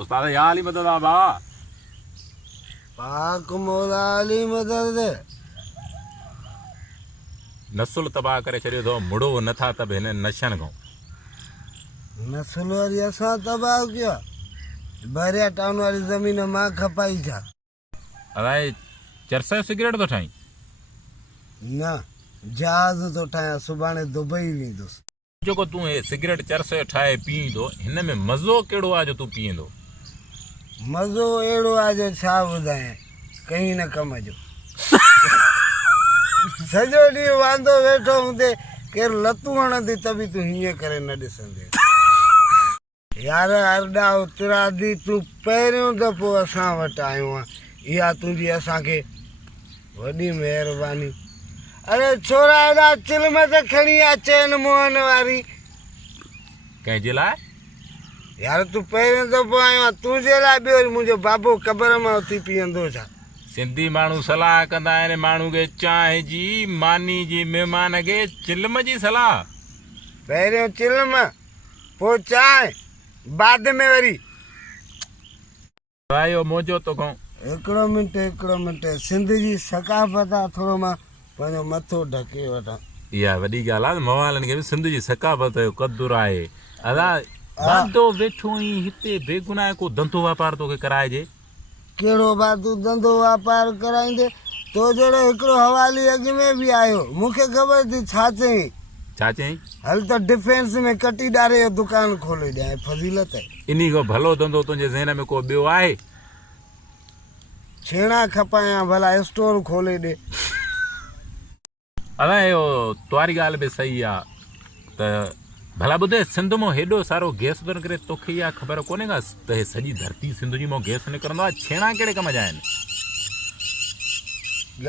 उस्ताद या अली मदद बाबा पाक मौला अली मदद नसुल तबाह करे छॾियो अथव मुड़ो नथा त बि हिन नशनि खां नस्ल वारी असां तबाह कया बहरिया टाउन वारी ज़मीन मां खपाई छा अलाए चरस जो सिगरेट थो ठाहीं न जहाज़ थो ठाहियां सुभाणे दुबई वेंदुसि जेको तूं हे सिगरेट चरस जो ठाहे पीअंदो हिन में मज़ो कहिड़ो आहे जो तूं पीअंदो मज़ो अहिड़ो आहे जो छा ॿुधायां कहीं न कम जो सॼो ॾींहुं वांदो वेठो हूंदे केरु लतूं हणंदी त बि तूं हीअं करे न ॾिसंदे यार अरॾा उतरा दी तूं पहिरियों दफ़ो असां वटि आयो आहे इहा तुंहिंजी असांखे वॾी महिरबानी अरे छोरा हेॾा चिल्म त खणी अचनि मोहन वारी कंहिंजे लाइ यार तूं पहिरियों दफ़ो आयो आहे तुंहिंजे लाइ ॿियो मुंहिंजो बाबो क़बर मां उथी पीअंदो छा सिंधी माण्हू सलाह कंदा आहिनि माण्हू खे चांहि जी मानी जी महिमान खे चिल्म जी सलाह पहिरियों चिल्म पोइ चांहि बाद में वरी आयो मोजो तो खां हिकिड़ो मिंट सिंध जी सकाफ़त आहे थोरो मां पंहिंजो मथो ढके वठां इहा वॾी ॻाल्हि आहे मवालनि खे बि सिंध जी सकाफ़त जो क़दुरु आहे अदा वांदो वेठो ई हिते बेगुनाह को धंधो वापार तोखे कराइजे कहिड़ो बा तूं धंधो वापार कराईंदे तो जहिड़ो हिकिड़ो हवाली अॻु में बि आयो मूंखे ख़बर थी छा चई छा चई हल त डिफेंस में कटी ॾारे जो दुकानु खोले ॾियां फज़ीलत आहे इन्ही खां भलो धंधो तुंहिंजे ज़हन में को ॿियो आहे छेणा खपायां भला स्टोर खोले ॾे अलाए इहो तुंहिंजी ॻाल्हि बि सही आहे त भला ॿुधे सिंध मां हेॾो सारो गैस थो निकिरे तोखे इहा ख़बर कोन्हे का त हे सॼी धरती सिंध जी मां गैस निकिरंदो आहे छेणा कहिड़े कम जा आहिनि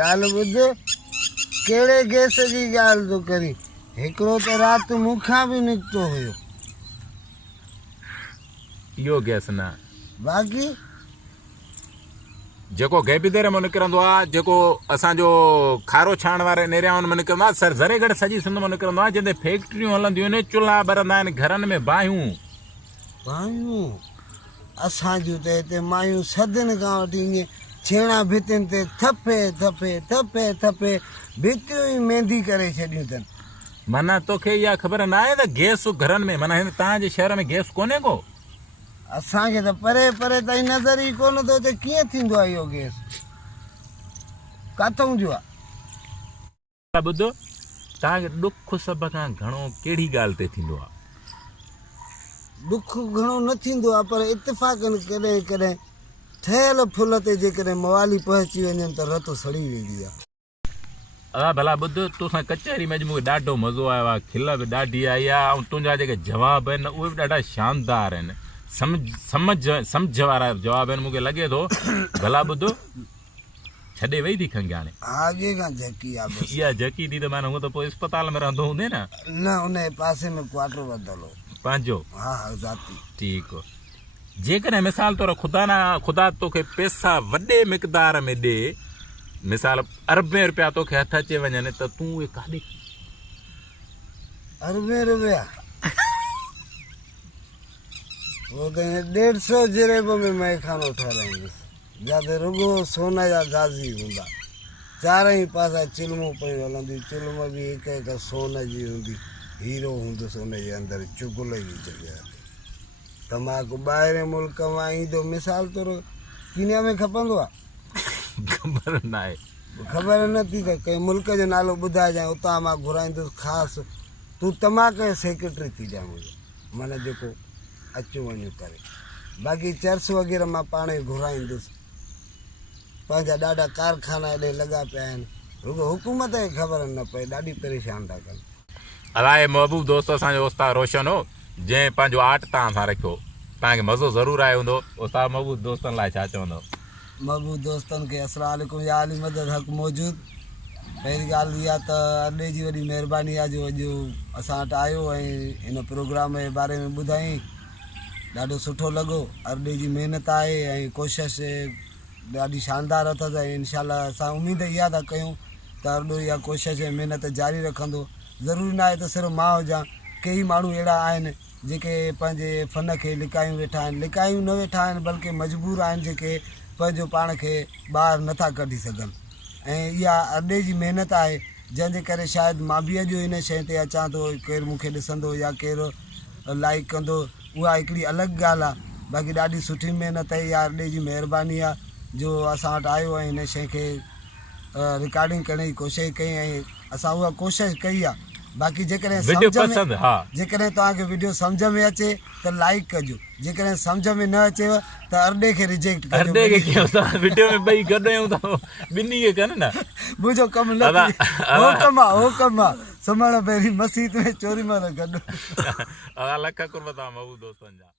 ॻाल्हि ॿुध कहिड़े गैस जी ॻाल्हि थो करी हिकिड़ो त राति मूंखां बि निकितो हुयो इहो गैस न बाक़ी जेको गैबिदेरे मां निकिरंदो आहे जेको असांजो खारो छाण वारे नेरियाउनि मां निकिरंदो आहे सर ज़रेगढ़ सॼी सिंध मां निकिरंदो आहे जंहिंते फैक्ट्रियूं हलंदियूं आहिनि चुल्हा ॿरंदा आहिनि घरनि में बाहियूं असांजूं त हिते मायूं सदियुनि खां वठी ईअं छेणा भितियुनि ते थपे भितियूं ई मेंदी करे छॾियूं अथनि माना तोखे इहा ख़बर न आहे त गैस घरनि में माना हिन तव्हांजे शहर में गैस कोन्हे को असांखे त परे ताईं नज़र ई कोन थो अचे कीअं थींदो आहे इहो गैस किथां जो आहे ॿुधो तव्हांखे ॾुख सभ खां घणो कहिड़ी ॻाल्हि ते थींदो आहे ॾुख घणो न थींदो आहे पर इतफ़ाक़नि कॾहिं कॾहिं ठहियल फुल ते जेकॾहिं मवाली पहुची वञनि त रत सड़ी वेंदी आहे अदा भला ॿुध तोसां कचहरी में अॼु मूंखे ॾाढो मज़ो आयो आहे खिल बि ॾाढी आई आहे ऐं तुंहिंजा जेके जवाब आहिनि उहे बि ॾाढा शानदार आहिनि सम्झ वारा जवाब आहिनि मूंखे लॻे थो भला ॿुध छॾे वई थी खंघि हाणे आगे खां झकी आहे इहा झकी थी त माना हूअं त पोइ अस्पताल में रहंदो हूंदे न उन जे पासे में क्वार्टर वधल हो पंहिंजो हा ज़ाती ठीकु आहे जेकॾहिं मिसाल तौरु ख़ुदा तोखे पैसा वॾे मिक़दार में ॾे मिसाल अरबे रुपया तोखे हथ अचे वञनि त तूं उहे काॾे अरबे रुपया वो तो 150 जरेब में मैं खानो ठाराईंदुसि जिते रुगो सोना जा गाज़ी हूंदा चारई पासा चिल्मूं पियूं हलंदियूं चिल्म बि हिकु सोन जी हूंदी हीरो हूंदुसि हुनजे अंदरि चुगुल जी जॻह ते तमाकू ॿाहिरि मुल्क मां ईंदो मिसाल तौरु कीनिया में खपंदो आहे ख़बर न आहे ख़बर नथी त कंहिं मुल्क जो नालो ॿुधाइजांइ उतां मां घुराईंदुसि ख़ासि तूं तमाक जो सेक्रेटरी थी जाए मुंहिंजो माना जेको अचूं वञूं करे बाक़ी चर्च वग़ैरह मां पाण ई घुराईंदुसि पंहिंजा ॾाढा कारखाना हेॾे लॻा पिया आहिनि रुगो हुकूमत खे ख़बर न पए ॾाढी परेशान था कनि अलाए महबूब दोस्त असांजो उस्ताद रोशन हो जंहिं पंहिंजो आर्ट तव्हां सां रखियो तव्हांखे मज़ो ज़रूरु आयो हूंदो उस्ताद महबूब दोस्तनि लाइ छा चवंदो महबूब दोस्तनि खे अस्सलाम वालेकुम या अली मदद हक़ मौजूदु पहिरीं ॻाल्हि इहा त अॾे जी वॾी महिरबानी आहे जो अॼु असां वटि आयो ऐं हिन प्रोग्राम जे बारे में ॿुधाई ॾाढो सुठो लॻो अरॾे जी महिनत आहे ऐं कोशिशि ॾाढी शानदार अथसि ऐं इनशाला असां उमेद इहा था कयूं त अरॾो इहा कोशिशि ऐं महिनत जारी रखंदो ज़रूरी न आहे त सिर्फ़ु मां हुजां कई माण्हू अहिड़ा आहिनि जेके पंहिंजे फ़न खे लिकायूं वेठा आहिनि, लिकायूं न वेठा आहिनि बल्कि मजबूर आहिनि, जेके पंहिंजो पाण खे ॿाहिरि नथा कढी सघनि। ऐं इहा अॾे जी महिनत आहे, जंहिंजे करे शायदि मां बि अॼु इन शइ ते अचां थो, केरु मूंखे ॾिसंदो या केरु लाइक कंदो, उहा हिकिड़ी अलॻि ॻाल्हि आहे। बाक़ी ॾाढी सुठी महिनत आहे, इहा अॾे जी महिरबानी आहे जो असां वटि आयो ऐं हिन शइ खे रिकॉर्डिंग करण जी कोशिशि कई ऐं असां उहा कोशिशि कई आहे। बाक़ी जेकॾहिं वीडियो सम्झ पसंदि, में हा, जेकॾहिं तव्हांखे वीडियो सम्झ में अचे त लाइक कजो, जेकॾहिं सम्झ में न अचेव त अरॾे खे रिजेक्ट कजो। अरॾे खे कीअं असां वीडियो में ॿई गॾु आहियूं त ॿिन्ही खे कनि न। मुंहिंजो कमु न अदा- हो कमु आहे, हो कमु आहे, सुम्हण पहिरीं मस्जिद में चोरी महिल गॾु। लख कुर्बत आहे महबूब दोस्तनि जा।